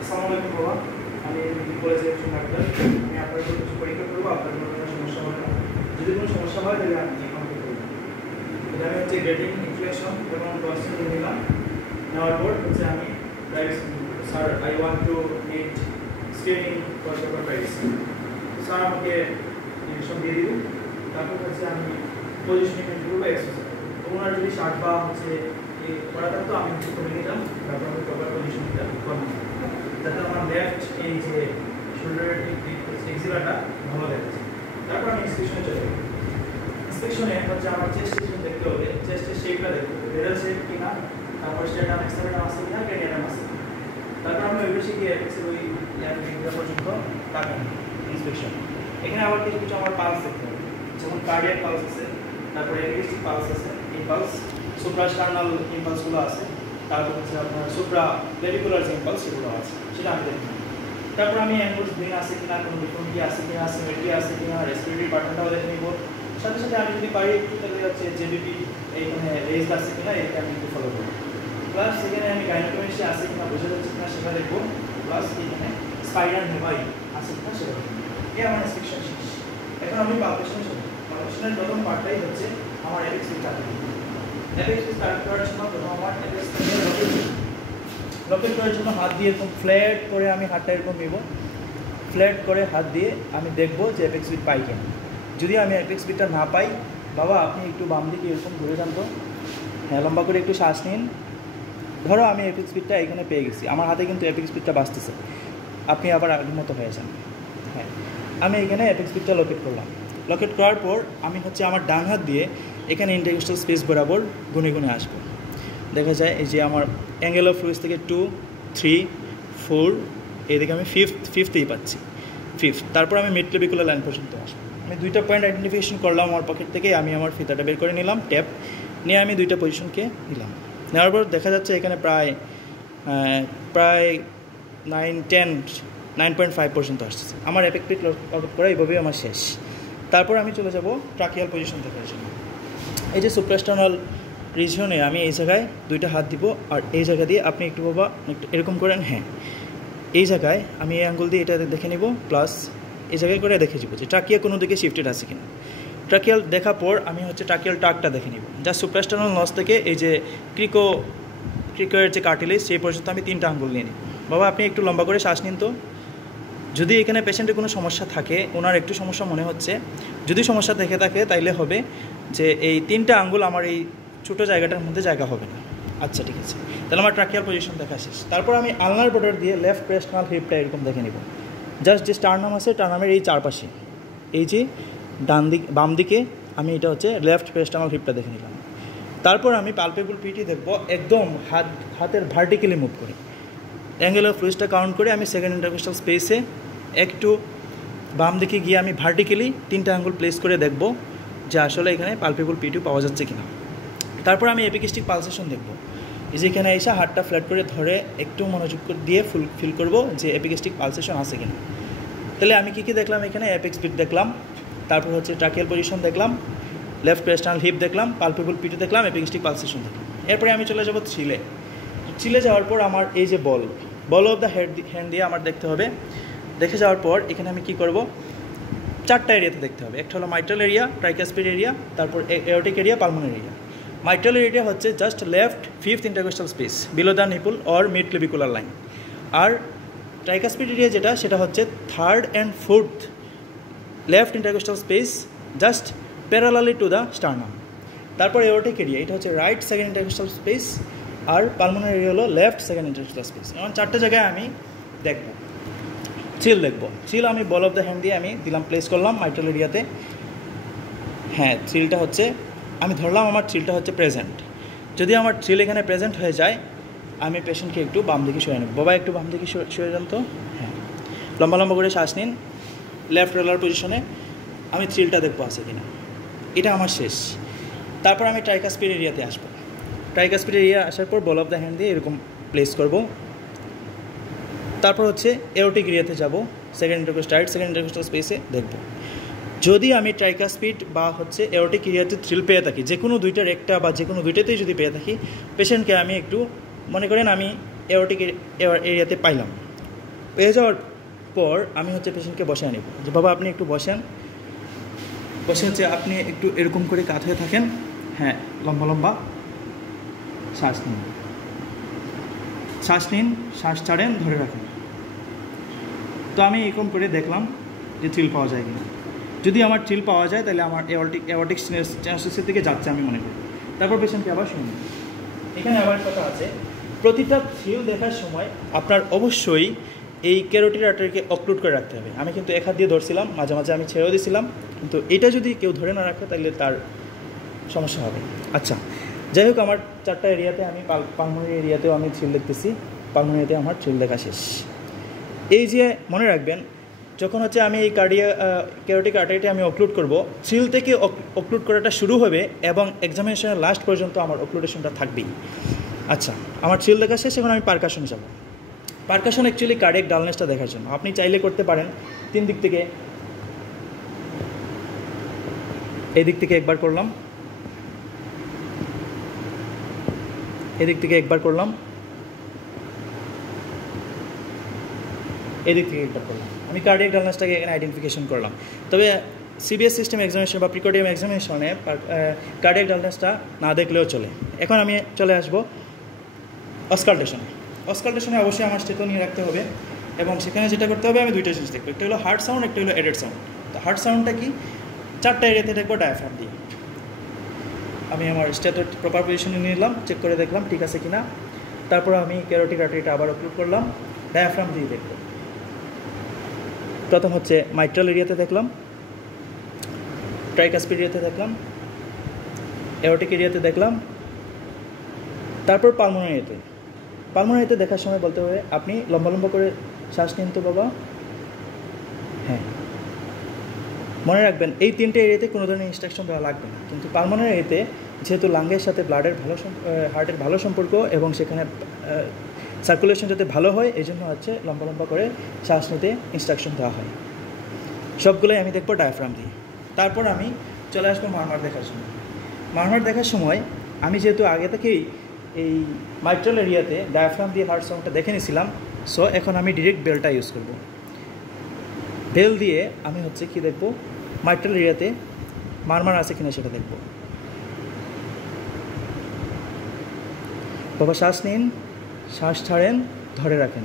আসসালামু আলাইকুম বাবা, আমি কলেজের একজন ডাক্তার। আমি আপনার উপর কিছু পরীক্ষা করবো, আপনার কোনো সমস্যা হবে না। যদি কোনো সমস্যা হয় তাহলে আপনি আমাকে বলবেন। এটা আমি হচ্ছে গ্রেডিং ইনফ্লেশন এবং প্রসেসিং নিলাম। নেওয়ার পর হচ্ছে আমি sir I want to need screening for hepatitis. Sir আমাকে ইনফেকশন দিয়ে দিবেন। তারপর হচ্ছে আমি পজিশনিং করবো এক্সারসাইজ। ওনার যদি শার্ট বা হচ্ছে করা থাকতো আমি একটু করে নিতাম, তারপর আমি প্রপার পজিশনটা করলাম যাতে আমার লেফট এই যে শোল্ডারের এক্সিলাটা ভালো দেখাচ্ছে। তারপর আমি ইন্সপেকশনে চলে যাবো। ইন্সপেকশনে হচ্ছে আমার চেস্ট সিস্টেম দেখতে হবে, চেস্টের শেপটা দেখতে হবে, বেরাল শেপ কিনা, তারপর স্ট্যাটাম এক্সট্রাটাম আছে কিনা, ক্রেনিয়াটাম আছে কিনা। তারপর আমি ওই বেশি গিয়ে এপিক্সের ওই পর্যন্ত তাকান ইন্সপেকশন। এখানে আবার কিছু কিছু আমার পালস দেখতে হবে, যেমন কার্ডিয়াক পালস আছে, তারপরে এপিক্সিক পালস আছে, ইম্পালস, সুপ্রাস্টার্নাল ইম্পালসগুলো আছে, তারপর হচ্ছে আপনার সুপ্রা ক্লেভিকুলার যে ইম্পালস সেগুলো আছে, সেটা আমি দেখি। তারপর আমি অ্যাঙ্গুলস ব্রিং আছে কিনা, কোনো ডিফর্মিটি আছে কিনা, সিমেট্রি আছে কিনা, রেসপিরেটরি প্যাটার্নটাও দেখে নিব। সাথে সাথে আমি যদি পারি একটু তাহলে হচ্ছে জেবিপি এইখানে রেজ আছে কিনা এটা আমি একটু ফলো করবো। প্লাস সেখানে আমি গাইনোকমেস্ট্রি আছে কিনা বোঝা যাচ্ছে কিনা সেটা দেখবো। প্লাস এখানে স্পাইরাল নেভাই আছে কিনা সেটা দেখবো। এই আমার ইন্সপেকশন শেষ। এখন আমি পালপেশনে চলবো। পালপেশনের প্রথম পার্টটাই হচ্ছে আমার এপিক্স স্টার্ট করার জন্য প্রথম আমার লকেট করার জন্য হাত দিয়ে এরকম ফ্ল্যাট করে আমি হাতটা এরকম নেব। ফ্ল্যাট করে হাত দিয়ে আমি দেখবো যে অ্যাপেক্স বিট পাই কিনা। যদি আমি অ্যাপেক্স বিটটা না পাই, বাবা আপনি একটু বাম দিকে এরকম ঘুরে যান তো। হ্যাঁ, লম্বা করে একটু শ্বাস নিন। ধরো আমি অ্যাপেক্স বিটটা এখানে পেয়ে গেছি, আমার হাতে কিন্তু অ্যাপেক্স বিটটা বাঁচতেছে। আপনি আবার আগের মতো হয়ে যান। হ্যাঁ, আমি এখানে অ্যাপেক্স বিটটা লকেট করলাম। লকেট করার পর আমি হচ্ছে আমার ডান হাত দিয়ে এখানে ইন্টারকোস্টাল স্পেস বরাবর গুনে গুনে আসবো। দেখা যায় এই যে আমার অ্যাঙ্গেল অফ ফ্লুইডস থেকে 2, 3, 4, এদিকে আমি ফিফথেই পাচ্ছি, ফিফথ। তারপর আমি মিড ক্লেভিকুলার লাইন পর্যন্ত আসবো। আমি দুইটা পয়েন্ট আইডেন্টিফিকেশন করলাম আমার পকেট থেকে। আমি আমার ফিতাটা বের করে নিলাম, ট্যাপ নিয়ে আমি দুইটা পজিশনকে নিলাম। নেওয়ার পর দেখা যাচ্ছে এখানে প্রায় 9.5 পর্যন্ত আসছে। আমার এফেক্টিভ লকেট করা এইভাবেই আমার শেষ। তারপর আমি চলে যাব ট্রাকিয়াল পজিশন দেখার জন্য। এই যে সুপ্রাস্টার্নাল রিজিয়নে আমি এই জায়গায় দুইটা হাত দিব, আর এই জায়গা দিয়ে আপনি একটু বাবা একটু এরকম করেন। হ্যাঁ, এই জায়গায় আমি এই আঙ্গুল দিয়ে এটা দেখে নিব, প্লাস এই জায়গায় করে দেখে যাব যে ট্রাকিয়া কোনো দিকে শিফটেড আছে কিনা। ট্রাকিয়াল দেখার পর আমি হচ্ছে ট্রাকিয়াল টাকটা দেখে নিব, যা সুপ্রাস্টার্নাল নস থেকে এই যে ক্রিকোয়ের যে কার্টিলেজ সেই পর্যন্ত আমি 3টা আঙ্গুল নিয়ে নিই। বাবা আপনি একটু লম্বা করে শ্বাস নিন তো। যদি এখানে পেশেন্টের কোনো সমস্যা থাকে, ওনার একটু সমস্যা মনে হচ্ছে, যদি সমস্যা থেকে থাকে তাইলে হবে যে এই 3টা আঙ্গুল আমার এই ছোটো জায়গাটার মধ্যে জায়গা হবে না। আচ্ছা ঠিক আছে, তাহলে আমার ট্রাকিয়াল পজিশন দেখা শেষ। তারপর আমি আলনার বর্ডার দিয়ে লেফট প্রেস্টার্নাল হিপটা এরকম দেখে নিব। জাস্ট যে স্টারনাম আছে, স্টারনামের এই চারপাশে এই যে বাম দিকে আমি এটা হচ্ছে লেফট প্রেস্টার্নাল হিপটা দেখে নিলাম। তারপর আমি পালপেবল পিটি দেখব, একদম হাতের ভার্টিক্যালি মুভ করে অ্যাঙ্গেল অফ ফ্লুইডসটা কাউন্ট করে আমি সেকেন্ড ইন্টারকোস্টাল স্পেসে একটু বাম দিকে গিয়ে আমি ভার্টিক্যালি 3টা আঙ্গুল প্লেস করে দেখব যে আসলে এখানে পালপেবল পিটিও পাওয়া যাচ্ছে কিনা। তারপর আমি এপিক্যাস্টিক পালসেশন দেখব। এই যে এখানে এসে হাতটা ফ্ল্যাট করে ধরে একটু মনোযোগ দিয়ে ফিল করব যে এপিক্যাস্টিক পালসেশন আছে কিনা। তাহলে আমি কী দেখলাম, এখানে অ্যাপেক্স বিট দেখলাম, তারপর হচ্ছে ট্রাকিয়াল পজিশন দেখলাম, লেফট প্রেস্টার্নাল হিপ দেখলাম, পালপেবল পিটি দেখলাম, এপিক্যাস্টিক পালসেশন দেখলাম। এরপরে আমি চলে যাব থ্রিলে যাওয়ার পর আমার এই যে বল অফ দ্য হ্যান্ড দিয়ে আমার দেখতে হবে। দেখে যাওয়ার পর এখানে আমি কি করব, 4টা এরিয়াতে দেখতে হবে। একটা হলো মাইট্রাল এরিয়া, ট্রাইকাসপিড এরিয়া, তারপর aortic area, pulmonary area. Mitral area হচ্ছে just left fifth intercostal space below the nipple or mid clavicular line. আর ট্রাইকাসপিড এরিয়া যেটা, সেটা হচ্ছে 3rd and 4th left intercostal space just parallelly to the sternum. তারপর aortic area, এটা হচ্ছে right second intercostal space, আর pulmonary area হলো left second intercostal space. এমন 4টে জায়গায় আমি দেখব। থ্রিল দেখবো। থ্রিল আমি বল অফ দ্য হ্যান্ড দিয়ে আমি দিলাম, প্লেস করলাম মাইট্রাল এরিয়াতে। হ্যাঁ, থ্রিলটা হচ্ছে আমি ধরলাম আমার থ্রিলটা হচ্ছে প্রেজেন্ট। যদি আমার থ্রিল এখানে প্রেজেন্ট হয়ে যায়, আমি পেশেন্টকে একটু বাম দিকে সরে নেব। বাবা একটু বাম দিকে সরে যান তো। হ্যাঁ, লম্বা লম্বা করে শ্বাস নিন। লেফট রোলার পজিশনে আমি থ্রিলটা দেখবো আছে কিনা। এটা আমার শেষ। তারপর আমি ট্রাইকাসপিড এরিয়াতে আসবো। ট্রাইকাসপিড এরিয়া আসার পর বল অফ দ্য হ্যান্ড দিয়ে এরকম প্লেস করব। তারপর হচ্ছে এওরটিক এরিয়াতে যাব, সেকেন্ড ইন্টারকোস্টাল স্পেসে দেখব। যদি আমি ট্রাইকাসপিড বা হচ্ছে এওরটিক এরিয়াতে থ্রিল পেয়ে থাকি, যে কোনো দুইটার একটা বা যে কোনো দুইটাতেই যদি পেয়ে থাকি, পেশেন্টকে আমি একটু মনে করেন আমি এওরটিক এরিয়াতে পাইলাম। পেয়ে যাওয়ার পর আমি হচ্ছে পেশেন্টকে বসে নেব, যে বাবা আপনি একটু বসেন, বসে হচ্ছে আপনি একটু এরকম করে কাত হয়ে থাকেন, হ্যাঁ লম্বা লম্বা শ্বাস নিন, শ্বাস নিন, শ্বাস ছাড়েন, ধরে রাখেন। তো আমি এরকম করে দেখলাম যে থ্রিল পাওয়া যায় কিনা। যদি আমার থ্রিল পাওয়া যায় তাহলে আমার এওরটিক স্টেনোসিসের দিকে যাচ্ছে আমি মনে করি। তারপর পেশেন্টকে আবার শুনি। এখানে আবার কথা আছে, প্রতিটা থ্রিল দেখার সময় আপনার অবশ্যই এই ক্যারোটিড আর্টারিকে অক্লুড করে রাখতে হবে। আমি কিন্তু এক হাত দিয়ে ধরছিলাম, মাঝে মাঝে আমি ছেড়েও দিয়েছিলাম, কিন্তু এটা যদি কেউ ধরে না রাখে তাহলে তার সমস্যা হবে। আচ্ছা, যাই হোক, আমার 4টা এরিয়াতে আমি পালমোনারি এরিয়াতেও আমি থ্রিল দেখতেছি, পালমোনারিতে আমার থ্রিল দেখা শেষ। এই যে মনে রাখবেন, যখন হচ্ছে আমি এই ক্যারোটিক আর্টারিটা আমি অক্লুড করব, থ্রিল থেকে অক্লুড করাটা শুরু হবে এবং এক্সামিনেশনের লাস্ট পর্যন্ত আমার অক্লুডেশনটা থাকবেই। আচ্ছা, আমার থ্রিল দেখা শেষ, এখন আমি পারকাশনে যাব। পারকাশন অ্যাকচুয়ালি কার্ডিয়াক ডালনেসটা দেখার জন্য। আপনি চাইলে করতে পারেন 3 দিক থেকে, এই দিক থেকে একবার করলাম, এদিক থেকে একবার করলাম, এদিক থেকে একবার করলাম। আমি কার্ডিয়াক ডালনেসটাকে এখানে আইডেন্টিফিকেশন করলাম। তবে সিবিএস সিস্টেম এক্সামিনেশন বা প্রিকোডিয়াম এক্সামিনেশনে কার্ডিয়াক ডালনেসটা না দেখলেও চলে। এখন আমি চলে আসবো অসকালটেশনে। অসকালটেশনে অবশ্যই আমার স্টেথো নিয়ে রাখতে হবে এবং সেখানে যেটা করতে হবে, আমি 2টা জিনিস দেখবো, একটা হলো হার্ট সাউন্ড, একটা হলো এডেড সাউন্ড। তো হার্ট সাউন্ডটা কি, 4টা এরিয়াতে দেখবো ডায়াফ্রাম দিয়ে। আমি আমার স্টেথো প্রপার পজিশনে নিলাম, চেক করে দেখলাম ঠিক আছে কিনা। তারপর আমি ক্যারোটিড আর্টারিটা আবার অক্লুড করলাম, ডায়াফ্রাম দিয়ে দেখবো। প্রথম হচ্ছে মাইট্রাল এরিয়াতে দেখলাম, ট্রাইকাসপিড এরিয়াতে দেখলাম, এওরটিক এরিয়াতে দেখলাম, তারপর পালমোনারিতে। পালমোনারিতে দেখার সময় বলতে হবে আপনি লম্বা লম্বা করে শ্বাস নিন তো বাবা, হ্যাঁ। মনে রাখবেন এই 3টে এরিয়াতে কোনো ধরনের ইনস্ট্রাকশন দেওয়া লাগবে না, কিন্তু পালমোনারি এরিয়াতে যেহেতু লাঙ্গের সাথে ব্লাডের হার্টের ভালো সম্পর্ক এবং সেখানে সার্কুলেশন যাতে ভালো হয়, এই জন্য হচ্ছে লম্বা লম্বা করে শ্বাস নিতে ইনস্ট্রাকশন দেওয়া হয়। সবগুলোই আমি দেখবো ডায়াফ্রাম দিয়ে। তারপর আমি চলে আসবো মারমার দেখার সময়। মারমার দেখার সময় আমি যেহেতু আগে থেকেই এই মাইট্রাল এরিয়াতে ডায়াফ্রাম দিয়ে হার্ট সাউন্ডটা দেখে নিয়েছিলাম, সো এখন আমি ডিরেক্ট বেলটা ইউজ করব। বেল দিয়ে আমি হচ্ছে কি দেখব, মাইট্রাল এরিয়াতে মারমার আছে কিনা সেটা দেখব। বাবা শ্বাস নিন, শ্বাস ছাড়েন, ধরে রাখেন।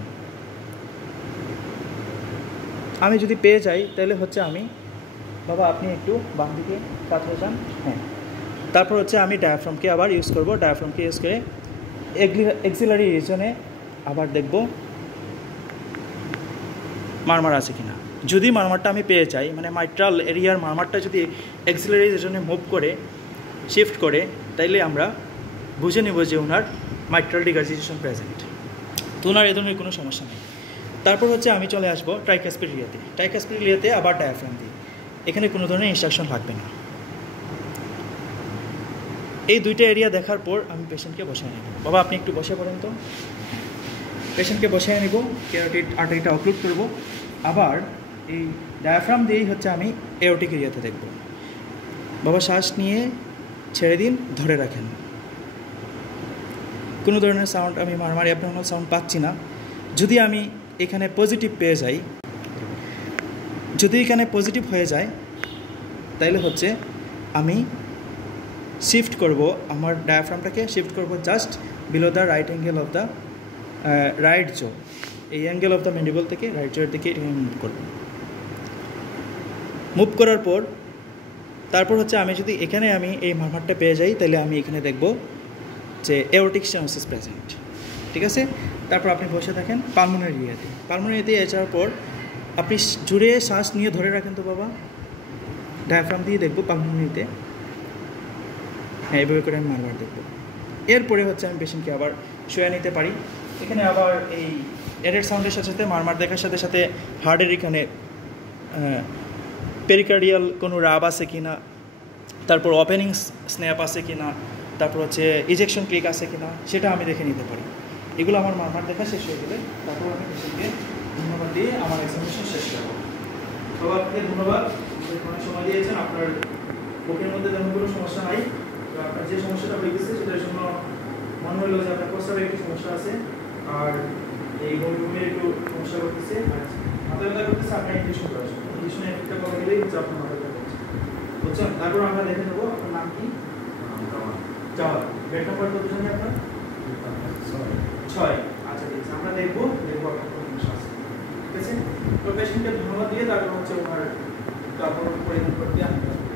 আমি যদি পেয়ে যাই তাহলে হচ্ছে আমি, বাবা আপনি একটু বাম দিকে কাত হয়ে যান, হ্যাঁ। তারপর হচ্ছে আমি ডায়াফ্রামকে আবার ইউজ করব। ডায়াফ্রামকে ইউজ করে এক্সিলারি রিজনে আবার দেখব মারমার আছে কিনা। যদি মারমারটা আমি পেয়ে যাই, মানে মাইট্রাল এরিয়ার মারমারটা যদি এক্সিলারি রিজনে মুভ করে, শিফট করে, তাইলে আমরা বুঝে নেব যে ওনার মাইট্রাল রিগার্জিটেশন প্রেজেন্ট, তো ওনার এ ধরনের কোনো সমস্যা নেই। তারপর হচ্ছে আমি চলে আসবো ট্রাইকাসপিড এরিয়াতে। ট্রাইকাসপিড এরিয়াতে আবার ডায়াফ্রাম দিই, এখানে কোনো ধরনের ইনস্ট্রাকশন লাগবে না। এই 2টা এরিয়া দেখার পর আমি পেশেন্টকে বসায় নেব। বাবা আপনি একটু বসে পড়েন তো, পেশেন্টকে বসায় নেব, ক্যারোটিড আর্টারিটা অক্লুড করব। আবার এই ডায়াফ্রাম দিয়েই হচ্ছে আমি এওরটিক এরিয়াতে দেখব। বাবা শ্বাস নিয়ে ছেড়ে দিন, ধরে রাখেন। কোনো ধরনের সাউন্ড, আমি মারমারি অ্যাবডোমিনাল সাউন্ড পাচ্ছি না। যদি আমি এখানে পজিটিভ পেয়ে যাই, যদি এখানে পজিটিভ হয়ে যায়, তাইলে হচ্ছে আমি শিফট করব, আমার ডায়াফ্রামটাকে শিফট করব just below the right angle of the right jaw. এই অ্যাঙ্গেল অফ দ্য ম্যান্ডিবল থেকে রাইট জোয়ের দিকে মুভ করব। মুভ করার পর তারপর হচ্ছে আমি যদি এখানে আমি এই মারমারটা পেয়ে যাই, তাহলে আমি এখানে দেখব যে এওরটিক স্টেনোসিস প্রেজেন্ট, ঠিক আছে। তারপর আপনি বসে থাকেন পালমোনারি এরিয়াতে। পালমোনারি এরিয়াতে যাওয়ার পর আপনি জুড়ে শ্বাস নিয়ে ধরে রাখেন তো বাবা, ডায়াফ্রাম দিয়ে দেখব পালমোনারিতে, হ্যাঁ এইভাবে করে আমি মারমার দেখব। এরপরে হচ্ছে আমি পেশেন্টকে আবার শুয়ে নিতে পারি। এখানে আবার এই এডেড সাউন্ডের সাথে সাথে মারমার দেখার সাথে সাথে হার্টের এখানে পেরিকার্ডিয়াল কোনো রাব আছে কি না, তারপর ওপেনিং স্ন্যাপ আছে কি না, তারপর হচ্ছে ইজেকশন ক্লিক আছে কি না, সেটা আমি দেখে নিতে পারি। এগুলো আমার মারমার দেখা শেষ হয়ে গেলে তারপর আমি পেশেন্টকে ধন্যবাদ দিয়ে আমার এক্সামিনেশন শেষ করবো। সবাইকে ধন্যবাদ, অনেক সময় দিয়েছেন। আপনার বুকের মধ্যে তেমন কোনো সমস্যা নাই, তো আপনার যে সমস্যাটা হয়ে গেছে সেটার জন্য মনে হলো যে আপনার প্রস্রাবের একটি সমস্যা আছে, আর এই বমির একটু সমস্যা করতেছে, মাথা ব্যথা করতেছে, আপনার ইনজেকশন করা আসবে। ইনজেকশনের এফেক্টটা কমে গেলেই হচ্ছে আপনার মাথা ব্যথা করছে, বুঝছেন? তারপর আমরা দেখে নেবো আপনার নাম কি? জাওয়াদ। বেড নাম্বার কত জানি আপনার? 6। আচ্ছা ঠিক আছে, আমরা দেখবো আপনার কোন সমস্যা আছে, ঠিক আছে? তো পেশেন্টকে ধন্যবাদ দিয়ে তারপর হচ্ছে ওনার তারপর পরিধান করতে